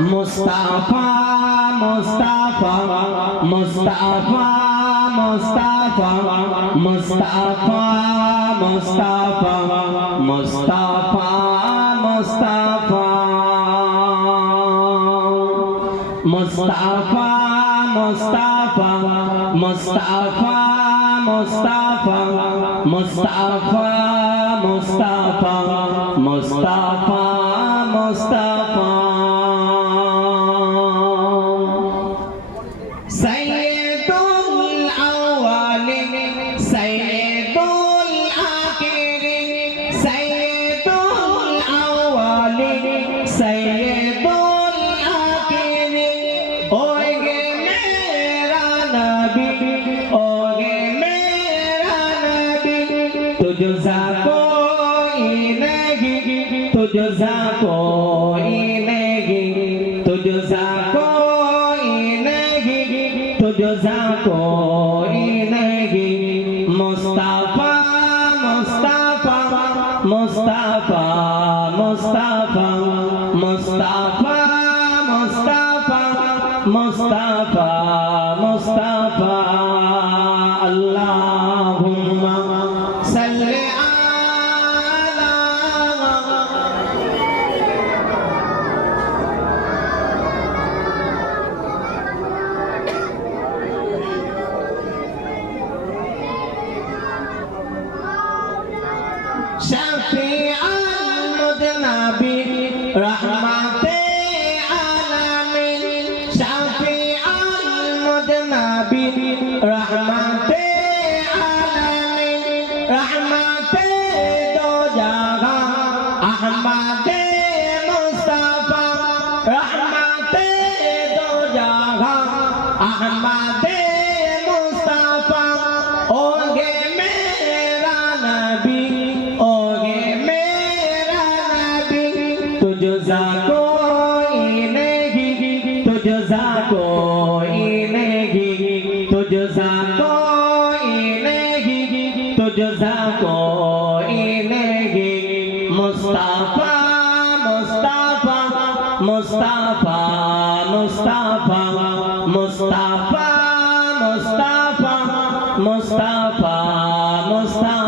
Mustafa, Mustafa, Mustafa, Mustafa, Mustafa, Mustafa, Mustafa, Mustafa, Mustafa, Mustafa, Mustafa, Mustafa, Mustafa, Mustafa, Mustafa, Mustafa. Sayyidul awwalin, Sayyidul akhirin, Sayyidul awwalin, Sayyidul akhirin. Oye mera nabi, oye mera nabi, tujhsa koi nahi, tujhsa koi nahi, tujhsa koi nahi, tujhsa koi nahi. Mustafa, Mustafa, Mustafa, Mustafa, Mustafa, Mustafa, Mustafa, Mustafa. Allahumma salli ala Shafi'al mudnabin, rahmatil alamin, Shafi'al mudnabin, rahmatil alamin, rahmatil do jahan, Ahmad Mustafa, rahmatil do jahan, Ahmad Mustafa. Oge mera nabi, oge mera nabi, tujhsa koi nahi, tujhsa koi nahi, tujhsa koi nahi, tujhsa koi nahi. Mustafa, Mustafa, Mustafa, Mustafa, Mustafa, Mustafa, Mustafa, Mustafa.